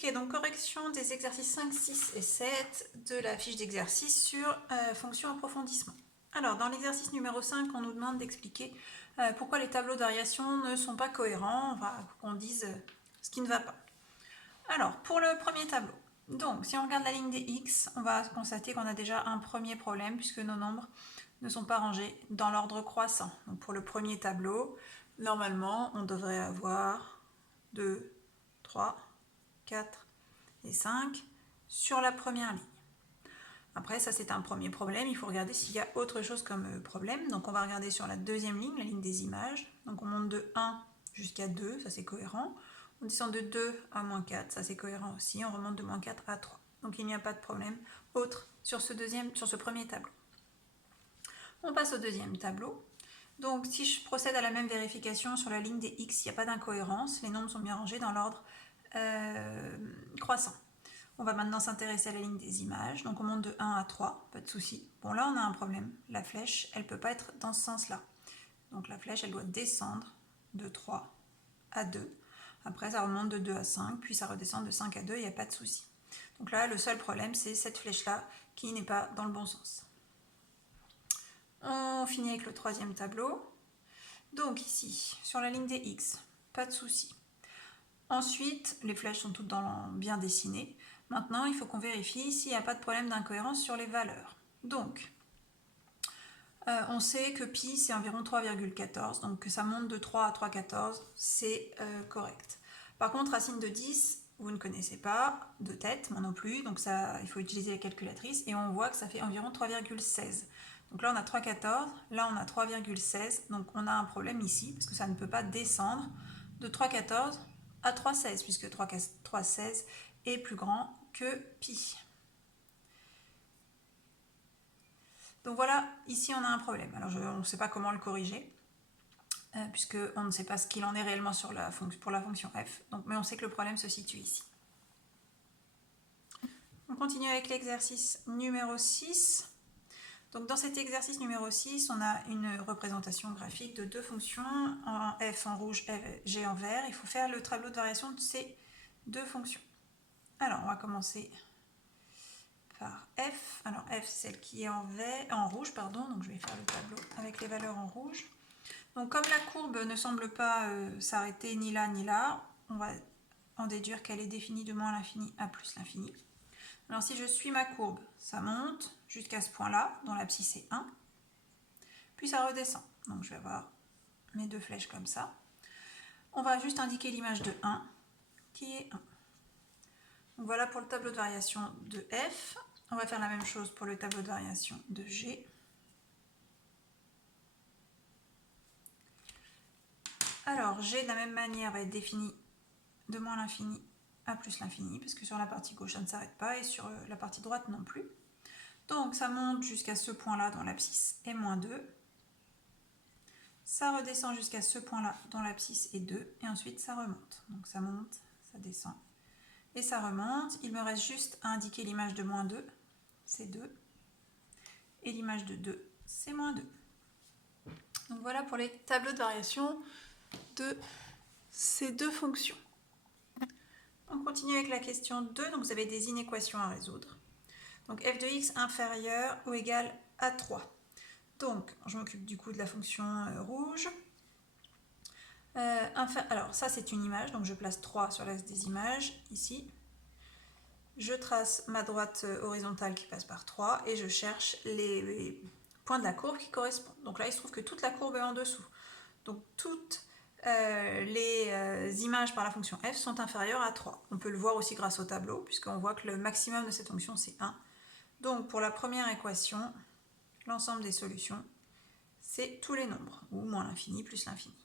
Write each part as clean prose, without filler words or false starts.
Ok, donc correction des exercices 5, 6 et 7 de la fiche d'exercice sur fonction approfondissement. Alors, dans l'exercice numéro 5, on nous demande d'expliquer pourquoi les tableaux de variation ne sont pas cohérents, enfin, qu'on dise ce qui ne va pas. Alors, pour le premier tableau, donc si on regarde la ligne des x, on va constater qu'on a déjà un premier problème puisque nos nombres ne sont pas rangés dans l'ordre croissant. Donc pour le premier tableau, normalement, on devrait avoir 2, 3, 4 et 5 sur la première ligne. Après, ça c'est un premier problème, il faut regarder s'il y a autre chose comme problème. Donc on va regarder sur la deuxième ligne, la ligne des images. Donc on monte de 1 jusqu'à 2, ça c'est cohérent. On descend de 2 à moins 4, ça c'est cohérent aussi. On remonte de moins 4 à 3. Donc il n'y a pas de problème autre sur ce premier tableau. On passe au deuxième tableau. Donc si je procède à la même vérification sur la ligne des x, il n'y a pas d'incohérence. Les nombres sont bien rangés dans l'ordre croissant. On va maintenant s'intéresser à la ligne des images. Donc on monte de 1 à 3, pas de souci. Bon là on a un problème. La flèche, elle ne peut pas être dans ce sens-là. Donc la flèche, elle doit descendre de 3 à 2. Après ça remonte de 2 à 5, puis ça redescend de 5 à 2, il n'y a pas de souci. Donc là le seul problème c'est cette flèche-là qui n'est pas dans le bon sens. On finit avec le troisième tableau. Donc ici, sur la ligne des x, pas de souci. Ensuite, les flèches sont toutes bien dessinées. Maintenant, il faut qu'on vérifie s'il n'y a pas de problème d'incohérence sur les valeurs. Donc, on sait que pi, c'est environ 3,14. Donc, que ça monte de 3 à 3,14, c'est correct. Par contre, racine de 10, vous ne connaissez pas de tête, moi non plus. Donc, ça, il faut utiliser la calculatrice. Et on voit que ça fait environ 3,16. Donc là, on a 3,14. Là, on a 3,16. Donc, on a un problème ici, parce que ça ne peut pas descendre de 3,14 à 3,16, puisque 3,16 est plus grand que pi. Donc voilà, ici on a un problème. Alors on ne sait pas comment le corriger, puisqu'on ne sait pas ce qu'il en est réellement pour la fonction f, mais on sait que le problème se situe ici. On continue avec l'exercice numéro 6. Donc dans cet exercice numéro 6, on a une représentation graphique de deux fonctions, f en rouge, g en vert. Il faut faire le tableau de variation de ces deux fonctions. Alors on va commencer par f. Alors f, c'est celle qui est en rouge, donc je vais faire le tableau avec les valeurs en rouge. Donc comme la courbe ne semble pas s'arrêter ni là ni là, on va en déduire qu'elle est définie de moins l'infini à plus l'infini. Alors si je suis ma courbe, ça monte jusqu'à ce point-là, dont l'abscisse est 1, puis ça redescend. Donc je vais avoir mes deux flèches comme ça. On va juste indiquer l'image de 1, qui est 1. Donc voilà pour le tableau de variation de f. On va faire la même chose pour le tableau de variation de g. Alors g de la même manière va être défini de moins l'infini à plus l'infini, parce que sur la partie gauche ça ne s'arrête pas et sur la partie droite non plus. Donc ça monte jusqu'à ce point-là dont l'abscisse est moins 2. Ça redescend jusqu'à ce point-là dont l'abscisse est 2 et ensuite ça remonte. Donc ça monte, ça descend et ça remonte. Il me reste juste à indiquer l'image de moins 2, c'est 2, et l'image de 2, c'est moins 2. Donc voilà pour les tableaux de variation de ces deux fonctions. On continue avec la question 2, donc vous avez des inéquations à résoudre. Donc f de x inférieur ou égal à 3. Donc je m'occupe du coup de la fonction rouge. Alors ça c'est une image, donc je place 3 sur l'axe des images, ici. Je trace ma droite horizontale qui passe par 3 et je cherche les points de la courbe qui correspondent. Donc là il se trouve que toute la courbe est en dessous. Donc toutes les images par la fonction f sont inférieures à 3. On peut le voir aussi grâce au tableau, puisqu'on voit que le maximum de cette fonction c'est 1. Donc pour la première équation, l'ensemble des solutions, c'est tous les nombres, ou moins l'infini plus l'infini.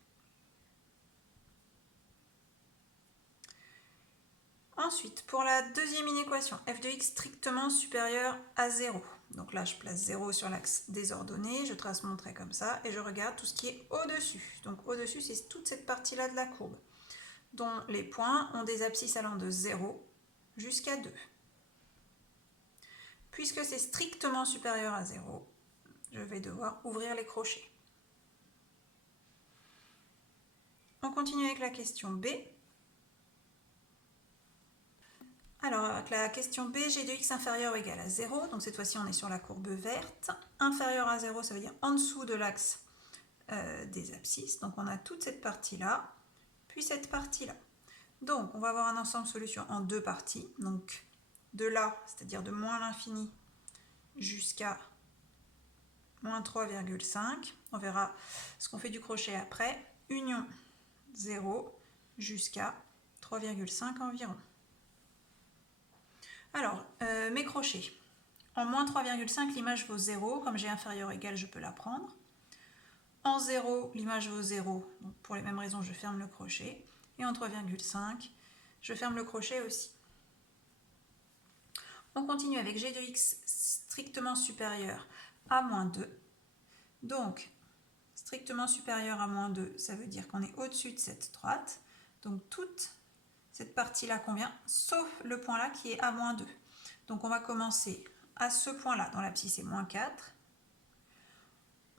Ensuite, pour la deuxième inéquation, f de x strictement supérieur à 0. Donc là, je place 0 sur l'axe des ordonnées, je trace mon trait comme ça, et je regarde tout ce qui est au-dessus. Donc au-dessus, c'est toute cette partie-là de la courbe, dont les points ont des abscisses allant de 0 jusqu'à 2. Puisque c'est strictement supérieur à 0, je vais devoir ouvrir les crochets. On continue avec la question B. avec la question B, g de x inférieur ou égal à 0. Donc cette fois-ci, on est sur la courbe verte. Inférieur à 0, ça veut dire en dessous de l'axe des abscisses. Donc on a toute cette partie-là, puis cette partie-là. Donc on va avoir un ensemble solution en deux parties. Donc de là, c'est-à-dire de moins l'infini jusqu'à moins 3,5. On verra ce qu'on fait du crochet après. Union 0 jusqu'à 3,5 environ. Alors, mes crochets. En moins 3,5, l'image vaut 0. Comme j'ai inférieur ou égal, je peux la prendre. En 0, l'image vaut 0. Donc pour les mêmes raisons, je ferme le crochet. Et en 3,5, je ferme le crochet aussi. On continue avec g de x strictement supérieur à moins 2. Donc, strictement supérieur à moins 2, ça veut dire qu'on est au-dessus de cette droite. Donc toute cette partie-là convient, sauf le point là qui est à moins 2. Donc on va commencer à ce point-là, dans l'abscisse est moins 4.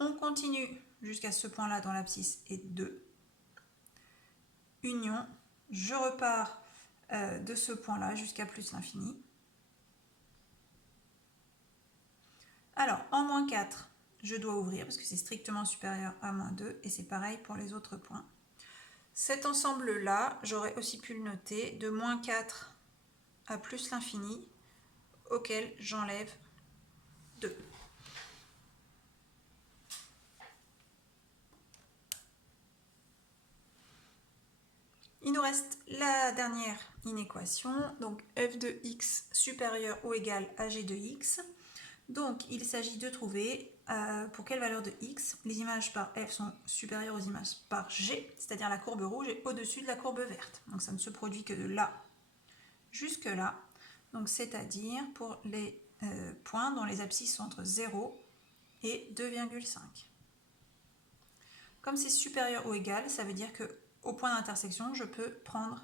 On continue jusqu'à ce point-là, dans l'abscisse est 2. Union, je repars de ce point-là jusqu'à plus l'infini. Alors, en moins 4, je dois ouvrir parce que c'est strictement supérieur à moins 2 et c'est pareil pour les autres points. Cet ensemble-là, j'aurais aussi pu le noter de moins 4 à plus l'infini, auquel j'enlève 2. Il nous reste la dernière inéquation, donc f de x supérieur ou égal à g de x. Donc il s'agit de trouver pour quelle valeur de x les images par f sont supérieures aux images par g, c'est-à-dire la courbe rouge est au-dessus de la courbe verte. Donc ça ne se produit que de là jusque là, donc c'est-à-dire pour les points dont les abscisses sont entre 0 et 2,5. Comme c'est supérieur ou égal, ça veut dire qu'au point d'intersection, je peux prendre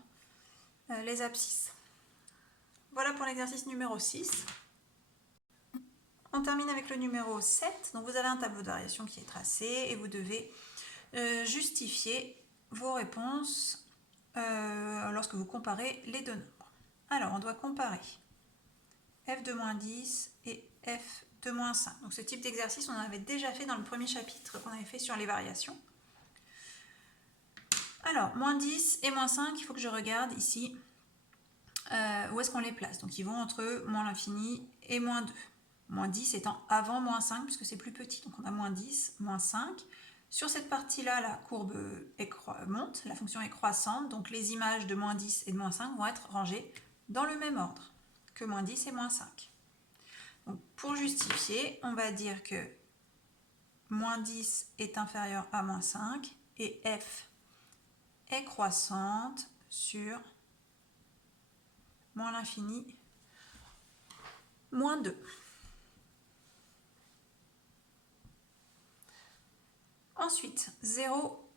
les abscisses. Voilà pour l'exercice numéro 6. On termine avec le numéro 7. Donc vous avez un tableau de variation qui est tracé et vous devez justifier vos réponses lorsque vous comparez les deux nombres. Alors on doit comparer f de moins 10 et f de moins 5. Donc ce type d'exercice, on en avait déjà fait dans le premier chapitre qu'on avait fait sur les variations. Alors, moins 10 et moins 5, il faut que je regarde ici où est-ce qu'on les place. Donc ils vont entre moins l'infini et moins 2. Moins 10 étant avant moins 5, puisque c'est plus petit. Donc on a moins 10, moins 5. Sur cette partie-là, la courbe monte, la fonction est croissante. Donc les images de moins 10 et de moins 5 vont être rangées dans le même ordre que moins 10 et moins 5. Donc pour justifier, on va dire que moins 10 est inférieur à moins 5 et f est croissante sur moins l'infini, moins 2. Ensuite, 0,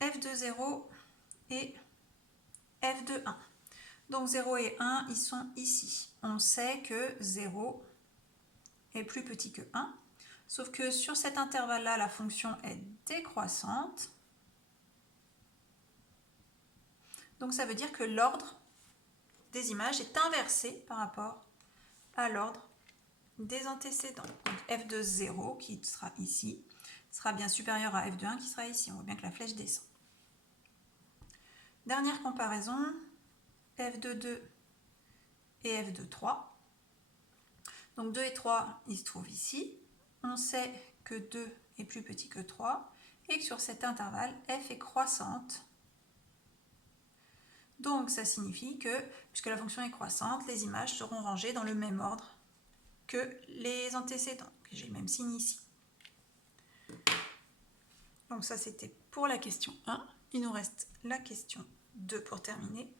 f de 0 et f de 1. Donc 0 et 1, ils sont ici. On sait que 0 est plus petit que 1, sauf que sur cet intervalle-là, la fonction est décroissante. Donc ça veut dire que l'ordre des images est inversé par rapport à l'ordre des antécédents. Donc f de 0 qui sera ici sera bien supérieur à f de 1 qui sera ici. On voit bien que la flèche descend. Dernière comparaison, f de 2 et f de 3. Donc 2 et 3, ils se trouvent ici. On sait que 2 est plus petit que 3 et que sur cet intervalle, f est croissante. Donc ça signifie que, puisque la fonction est croissante, les images seront rangées dans le même ordre que les antécédents. J'ai le même signe ici. Donc ça c'était pour la question 1. Il nous reste la question 2 pour terminer.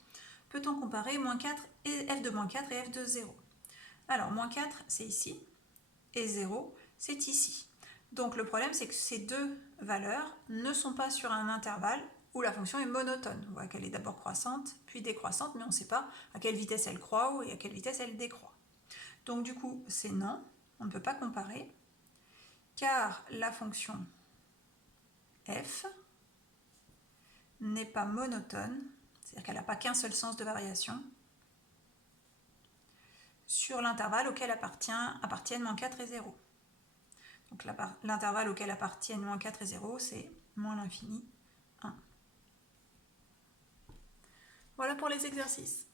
Peut-on comparer moins 4 et f de moins 4 et f de 0? Alors moins 4 c'est ici et 0 c'est ici. Donc le problème c'est que ces deux valeurs ne sont pas sur un intervalle où la fonction est monotone. On voit qu'elle est d'abord croissante puis décroissante, mais on ne sait pas à quelle vitesse elle croît et à quelle vitesse elle décroît. Donc du coup c'est non, on ne peut pas comparer car la fonction f n'est pas monotone, c'est-à-dire qu'elle n'a pas qu'un seul sens de variation. sur l'intervalle auquel appartiennent moins 4 et 0. Donc l'intervalle auquel appartiennent moins 4 et 0, c'est moins l'infini 1. Voilà pour les exercices.